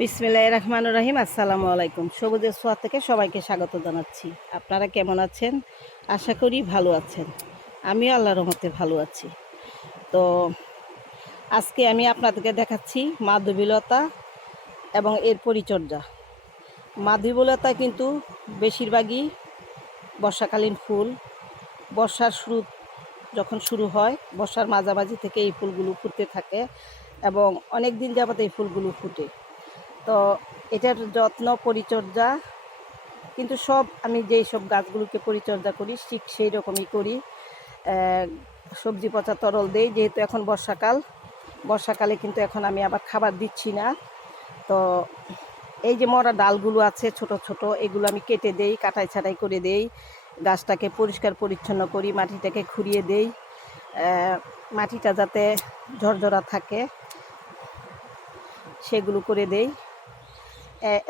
বিসমিল্লাহ রহমান রহিম আসসালামু আলাইকুম। সবুজের সোয়া থেকে সবাইকে স্বাগত জানাচ্ছি। আপনারা কেমন আছেন? আশা করি ভালো আছেন। আমিও আল্লাহর রহমতে ভালো আছি। তো আজকে আমি আপনাদেরকে দেখাচ্ছি মাধবীলতা এবং এর পরিচর্যা। মাধবীলতা কিন্তু বেশিরভাগই বর্ষাকালীন ফুল। বর্ষার শুরু যখন শুরু হয়, বর্ষার মাঝামাঝি থেকে এই ফুলগুলো ফুটতে থাকে এবং অনেক দিন যাবত এই ফুলগুলো ফুটে। তো এটার যত্ন, পরিচর্যা, কিন্তু সব আমি যেই সব গাছগুলোকে পরিচর্যা করি, ঠিক সেই রকমই করি। সবজি পচা তরল দেই, যেহেতু এখন বর্ষাকাল, বর্ষাকালে কিন্তু এখন আমি আবার খাবার দিচ্ছি না। তো এই যে মরা ডালগুলো আছে ছোট ছোট, এগুলো আমি কেটে দেই, কাটাই ছাটাই করে দেই, গাছটাকে পরিষ্কার পরিচ্ছন্ন করি, মাটিটাকে খুঁড়িয়ে দেই। মাটিটা যাতে ঝরঝরা থাকে, সেগুলো করে দেই।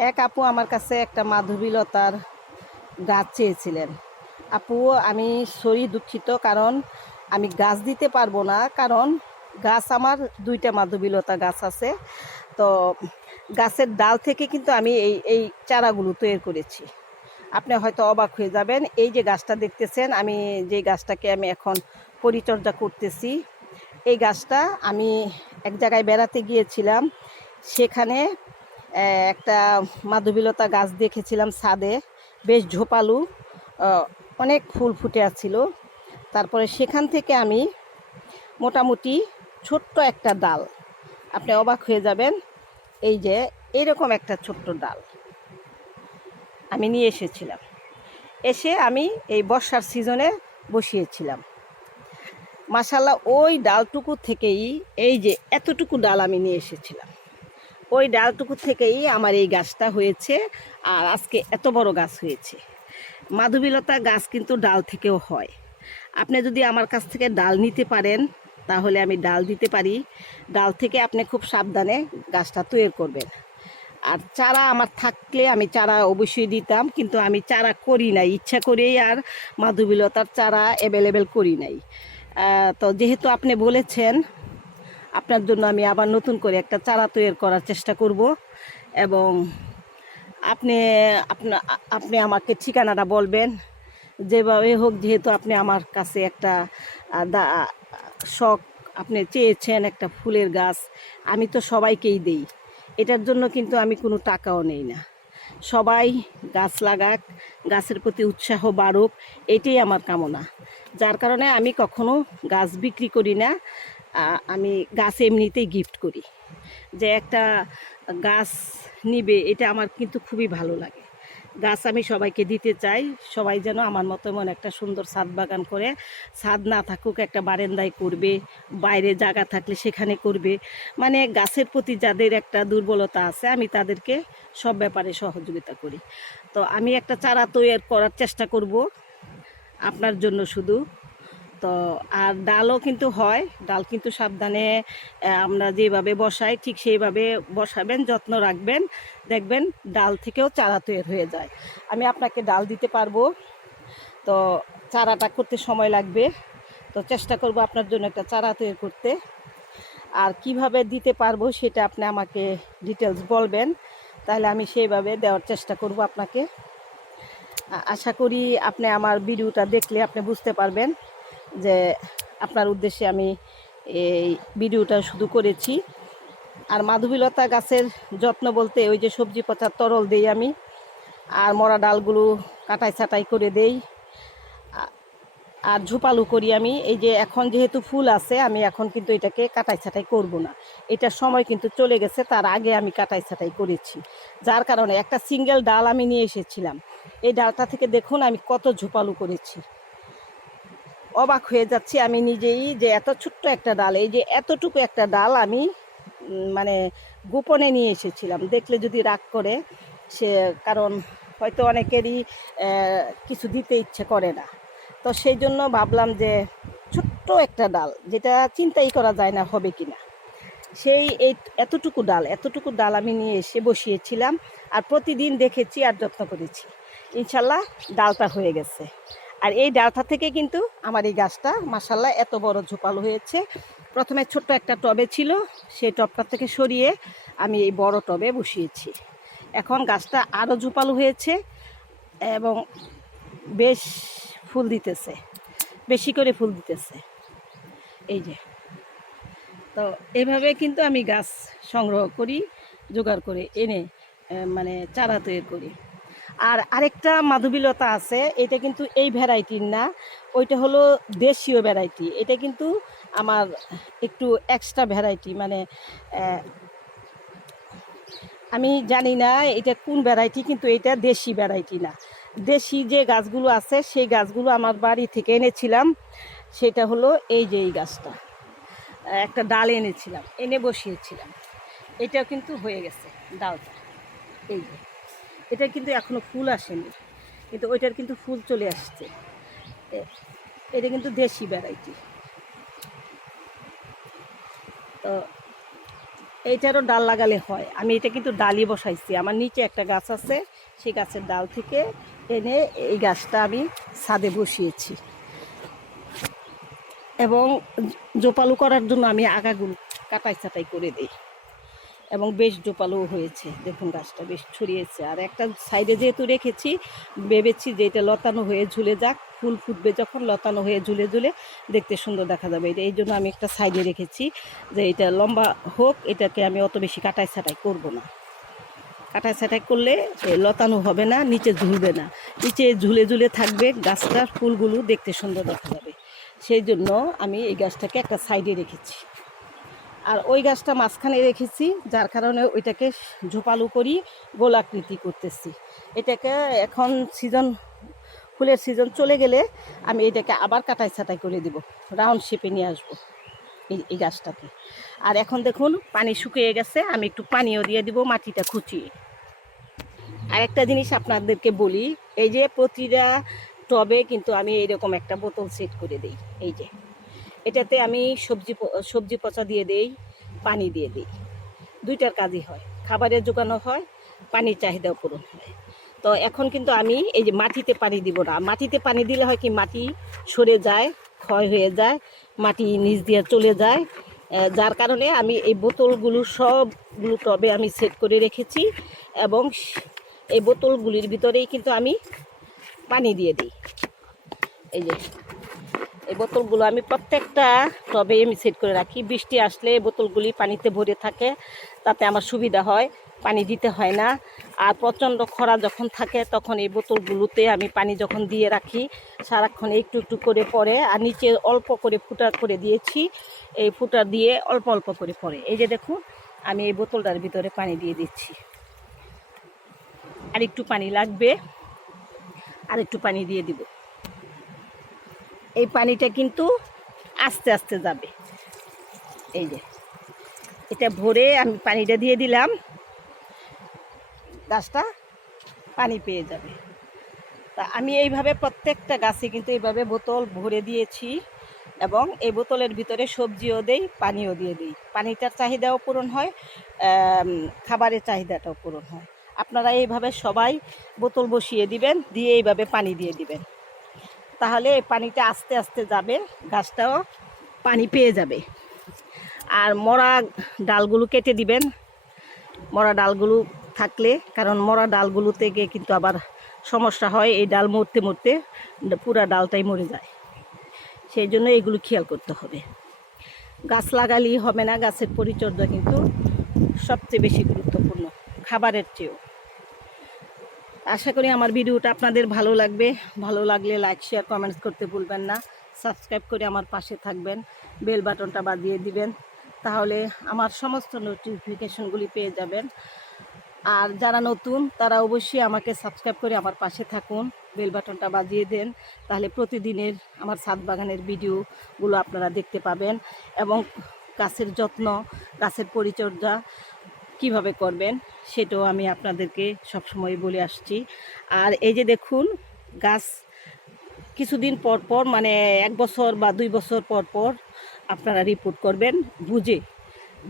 এক আপু আমার কাছে একটা মাধবীলতার গাছ চেয়েছিলেন। আপু, আমি সরি দুঃখিত কারণ আমি গাছ দিতে পারব না, কারণ গাছ আমার দুইটা মাধবীলতা গাছ আছে। তো গাছের ডাল থেকে কিন্তু আমি এই এই চারাগুলো তৈরি করেছি। আপনি হয়তো অবাক হয়ে যাবেন, এই যে গাছটা দেখতেছেন, আমি যে গাছটাকে আমি এখন পরিচর্যা করতেছি, এই গাছটা আমি এক জায়গায় বেড়াতে গিয়েছিলাম। সেখানে একটা মাধবীলতা গাছ দেখেছিলাম ছাদে, বেশ ঝোপালু অনেক ফুল ফুটে আছিল তারপরে সেখান থেকে আমি মোটামুটি ছোট্ট একটা ডাল, আপনি অবাক হয়ে যাবেন, এই যে এইরকম একটা ছোট্ট ডাল আমি নিয়ে এসেছিলাম। এসে আমি এই বর্ষার সিজনে বসিয়েছিলাম। মাসাল্লাহ ওই ডালটুকু থেকেই এই যে এতটুকু ডাল আমি নিয়ে এসেছিলাম। ওই ডালটুকু থেকেই আমার এই গাছটা হয়েছে। আর আজকে এত বড় গাছ হয়েছে। মাধবীলতা গাছ কিন্তু ডাল থেকেও হয়। আপনি যদি আমার কাছ থেকে ডাল নিতে পারেন, তাহলে আমি ডাল দিতে পারি। ডাল থেকে আপনি খুব সাবধানে গাছটা তৈরি করবেন। আর চারা আমার থাকলে আমি চারা অবশ্যই দিতাম, কিন্তু আমি চারা করি নাই। ইচ্ছা করেই আর মাধবীলতার চারা অ্যাভেলেবেল করি নাই। তো যেহেতু আপনি বলেছেন আপনার জন্য আমি আবার নতুন করে একটা চারা তৈরি করার চেষ্টা করব। এবং আপনি, আপনা, আপনি আমাকে ঠিকানাটা বলবেন। যেভাবে হোক, যেহেতু আপনি আমার কাছে একটা শখ, আপনি চেয়েছেন একটা ফুলের গাছ, আমি তো সবাইকেই দেই। এটার জন্য কিন্তু আমি কোনো টাকাও নেই না। সবাই গাছ লাগাক, গাছের প্রতি উৎসাহ বাড়ুক, এটাই আমার কামনা। যার কারণে আমি কখনো গাছ বিক্রি করি না। আমি গাছ এমনিতেই গিফট করি। যে একটা গাছ নিবে, এটা আমার কিন্তু খুবই ভালো লাগে। গাছ আমি সবাইকে দিতে চাই, সবাই যেন আমার মতো এমন একটা সুন্দর ছাদ বাগান করে, ছাদ না থাকুক, একটা বারেন্দায় করবে, বাইরে জায়গা থাকলে সেখানে করবে। মানে গাছের প্রতি যাদের একটা দুর্বলতা আছে, আমি তাদেরকে সব ব্যাপারে সহযোগিতা করি। তো আমি একটা চারা তৈরি করার চেষ্টা করব, আপনার জন্য শুধু। তো, আর ডালও কিন্তু হয়, ডাল কিন্তু সাবধানে আমরা যেভাবে বসাই ঠিক সেইভাবে বসাবেন, যত্ন রাখবেন। দেখবেন ডাল থেকেও চারা তৈরি হয়ে যায়। আমি আপনাকে ডাল দিতে পারব। তো চারাটা করতে সময় লাগবে। তো চেষ্টা করব আপনার জন্য একটা চারা তৈরি করতে। আর কীভাবে দিতে পারব সেটা আপনি আমাকে ডিটেলস বলবেন। তাহলে আমি সেইভাবে দেওয়ার চেষ্টা করব আপনাকে। আশা করি আপনি আমার ভিডিওটা দেখলে আপনি বুঝতে পারবেন। যে আপনার উদ্দেশ্যে আমি এই ভিডিওটা শুধু করেছি। আর মাধবীলতা গাছের যত্ন বলতে ওই যে সবজি পচার তরল দেই আমি, আর মরা ডালগুলো কাটাই ছাটাই করে দেই। আর ঝোপালু করি আমি, এই যে এখন যেহেতু ফুল আছে, আমি এখন কিন্তু এটাকে কাটাই ছাটাই করব না। এটার সময় কিন্তু চলে গেছে, তার আগে আমি কাটাই ছাটাই করেছি। যার কারণে একটা সিঙ্গেল ডাল আমি নিয়ে এসেছিলাম। এই ডালটা থেকে দেখুন আমি কত ঝোপালু করেছি। অবাক হয়ে যাচ্ছি আমি নিজেই যে এত ছোট্ট একটা ডাল, এই যে এতটুকু একটা ডাল আমি মানে গোপনে নিয়ে এসেছিলাম। দেখলে যদি রাগ করে, সে, কারণ হয়তো অনেকেরই কিছু দিতে ইচ্ছে করে না। তো সেই জন্য ভাবলাম যে ছোট্ট একটা ডাল, যেটা চিন্তাই করা যায় না হবে কি না সেই এই এতটুকু ডাল এতটুকু ডাল আমি নিয়ে এসে বসিয়েছিলাম আর প্রতিদিন দেখেছি আর যত্ন করেছি। ইনশাল্লাহ ডালটা হয়ে গেছে। আর এই ডালটা থেকে কিন্তু আমার এই গাছটা মাসাল্লাহ এত বড় ঝোপালো হয়েছে। প্রথমে ছোট্ট একটা টবে ছিল, সেই টবটা থেকে সরিয়ে আমি এই বড় টবে বসিয়েছি। এখন গাছটা আরও ঝোপালো হয়েছে এবং বেশ ফুল দিতেছে, বেশি করে ফুল দিতেছে। এই যে। তো এইভাবে কিন্তু আমি গাছ সংগ্রহ করি, জোগাড় করে এনে মানে চারা তৈরি করি। আর আরেকটা মাধবীলতা আছে, এটা কিন্তু এই ভ্যারাইটির না, ওইটা হলো দেশীয় ভ্যারাইটি। এটা কিন্তু আমার একটু এক্সট্রা ভ্যারাইটি মানে আমি জানি না এটা কোন ভ্যারাইটি, কিন্তু এটা দেশি ভ্যারাইটি না। দেশি যে গাছগুলো আছে, সেই গাছগুলো আমার বাড়ি থেকে এনেছিলাম, সেটা হলো এই যে এই গাছটা। একটা ডাল এনেছিলাম, এনে বসিয়েছিলাম। এটাও কিন্তু হয়ে গেছে, ডালটা। এই যে। এটা কিন্তু এখনও ফুল আসেনি। কিন্তু ওইটার কিন্তু ফুল চলে আসছে। এটা কিন্তু দেশি ভ্যারাইটি তো এইটারও ডাল লাগালে হয়। আমি এটা কিন্তু ডালই বসাইছি। আমার নিচে একটা গাছ আছে, সেই গাছের ডাল থেকে এনে এই গাছটা আমি ছাদে বসিয়েছি। এবং জোপালু করার জন্য আমি আগাগুলো কাটাই ছাটাই করে দিই। এবং বেশ জোপালোও হয়েছে। দেখুন গাছটা বেশ ছড়িয়েছে। আর একটা সাইডে যেহেতু রেখেছি, ভেবেছি যে এটা লতানো হয়ে ঝুলে যাক। ফুল ফুটবে যখন, লতানো হয়ে ঝুলে ঝুলে দেখতে সুন্দর দেখা যাবে। এটা এই জন্য আমি একটা সাইডে রেখেছি যে এটা লম্বা হোক, এটাকে আমি অত বেশি কাটাই ছাটাই করব না। কাটাই ছাটাই করলে লতানো হবে না, নিচে ঝুলবে না। নিচে ঝুলে ঝুলে থাকবে গাছটার ফুলগুলো দেখতে সুন্দর দেখা যাবে। সেই জন্য আমি এই গাছটাকে একটা সাইডে রেখেছি। আর ওই গাছটা মাঝখানে রেখেছি, যার কারণে ওইটাকে ঝোপালু করি গোলাকৃতি করতেছি। এটাকে এখন সিজন ফুলের সিজন চলে গেলে আমি এটাকে আবার কাটাই ছাটাই করে দিব রাউন্ড শেপে নিয়ে আসব এই গাছটাকে। আর এখন দেখুন, পানি শুকিয়ে গেছে, আমি একটু পানিও দিয়ে দিব মাটিটা খুঁচিয়ে। আর একটা জিনিস আপনাদেরকে বলি, এই যে প্রতিটা টবে কিন্তু আমি এইরকম একটা বোতল সেট করে দিই, এই যে। এটাতে আমি সবজি সবজি পচা দিয়ে দেই, পানি দিয়ে দিই। দুইটার কাজই হয়। খাবারের জোগানো হয়, পানির চাহিদাও পূরণ হয়। তো এখন কিন্তু আমি এই যে মাটিতে পানি দিব না। মাটিতে পানি দিলে হয় কি, মাটি সরে যায়, ক্ষয় হয়ে যায়, মাটি নিচ দিয়ে চলে যায়। যার কারণে আমি এই বোতলগুলো সবগুলো টবে আমি সেট করে রেখেছি এবং এই বোতলগুলির ভিতরেই কিন্তু আমি পানি দিয়ে দিই। এই যে এই বোতলগুলো আমি প্রত্যেকটা টবে আমি সেট করে রাখি। বৃষ্টি আসলে এই বোতলগুলি পানিতে ভরে থাকে, তাতে আমার সুবিধা হয়, পানি দিতে হয় না। আর প্রচণ্ড খরা যখন থাকে, তখন এই বোতলগুলোতে আমি পানি যখন দিয়ে রাখি, সারাক্ষণ একটু একটু করে পড়ে আর নিচে অল্প করে ফুটা করে দিয়েছি, এই ফুটা দিয়ে অল্প অল্প করে পড়ে এই যে দেখুন, আমি এই বোতলটার ভিতরে পানি দিয়ে দিচ্ছি। আর একটু পানি লাগবে আর একটু পানি দিয়ে দিব। এই পানিটা কিন্তু আস্তে আস্তে যাবে। এই যে, এটা ভরে আমি পানিটা দিয়ে দিলাম। গাছটা পানি পেয়ে যাবে। তা আমি এইভাবে প্রত্যেকটা গাছে কিন্তু এইভাবে বোতল ভরে দিয়েছি এবং এই বোতলের ভিতরে সবজিও দেই, পানিও দিয়ে দিই। পানিটার চাহিদাও পূরণ হয় খাবারের চাহিদাটাও পূরণ হয়। আপনারা এইভাবে সবাই বোতল বসিয়ে দিবেন, দিয়ে এইভাবে পানি দিয়ে দিবেন। তাহলে এই পানিটা আস্তে আস্তে যাবে, গাছটাও পানি পেয়ে যাবে। আর মরা ডালগুলো কেটে দিবেন। মরা ডালগুলো থাকলে, কারণ মরা ডালগুলো থেকে কিন্তু আবার সমস্যা হয়, এই ডাল মরতে মরতে পুরা ডালটাই মরে যায়। সেই জন্য এগুলো খেয়াল করতে হবে। গাছ লাগালেই হবে না, গাছের পরিচর্যা কিন্তু সবচেয়ে বেশি গুরুত্বপূর্ণ, খাবারের চেয়েও। আশা করি আমার ভিডিওটা আপনাদের ভালো লাগবে। ভালো লাগলে লাইক শেয়ার কমেন্টস করতে ভুলবেন না। সাবস্ক্রাইব করে আমার পাশে থাকবেন। বেল বাটনটা বাজিয়ে দিবেন। তাহলে আমার সমস্ত নোটিফিকেশনগুলি পেয়ে যাবেন। আর যারা নতুন, তারা অবশ্যই আমাকে সাবস্ক্রাইব করে আমার পাশে থাকুন। বেল বাটনটা বাজিয়ে দেন। তাহলে প্রতিদিনের আমার ছাদ বাগানের ভিডিওগুলো আপনারা দেখতে পাবেন। এবং গাছের যত্ন, গাছের পরিচর্যা কীভাবে করবেন সেটাও আমি আপনাদেরকে সবসময় বলে আসছি। আর এই যে দেখুন, গাছ কিছুদিন পর পর মানে এক বছর বা দুই বছর পর পর আপনারা রিপোর্ট করবেন বুঝে।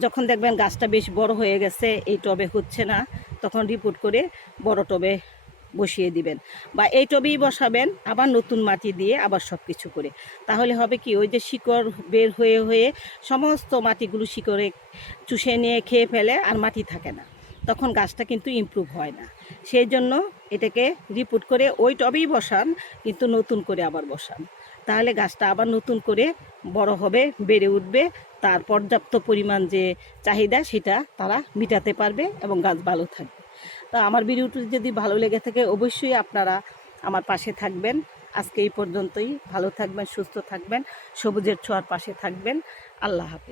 যখন দেখবেন গাছটা বেশ বড় হয়ে গেছে, এই টবে হচ্ছে না, তখন রিপোর্ট করে বড় টবে বসিয়ে দিবেন বা এই টবেই বসাবেন, আবার নতুন মাটি দিয়ে আবার সব কিছু করে। তাহলে হবে কি, ওই যে শিকড় বের হয়ে হয়ে সমস্ত মাটিগুলো শিকড়ে চুষে নিয়ে খেয়ে ফেলে আর মাটি থাকে না। তখন গাছটা কিন্তু ইমপ্রুভ হয় না। সেই জন্য এটাকে রিপোর্ট করে ওই টবেই বসান, কিন্তু নতুন করে আবার বসান। তাহলে গাছটা আবার নতুন করে বড় হবে, বেড়ে উঠবে, তার পর্যাপ্ত পরিমাণ যে চাহিদা সেটা তারা মেটাতে পারবে এবং গাছ ভালো থাকবে। তো আমার ভিডিওটি যদি ভালো লেগে থাকে, অবশ্যই আপনারা আমার পাশে থাকবেন। আজকে এই পর্যন্তই। ভালো থাকবেন, সুস্থ থাকবেন, সবুজের ছোঁয়ার পাশে থাকবেন। আল্লাহ হাফেজ।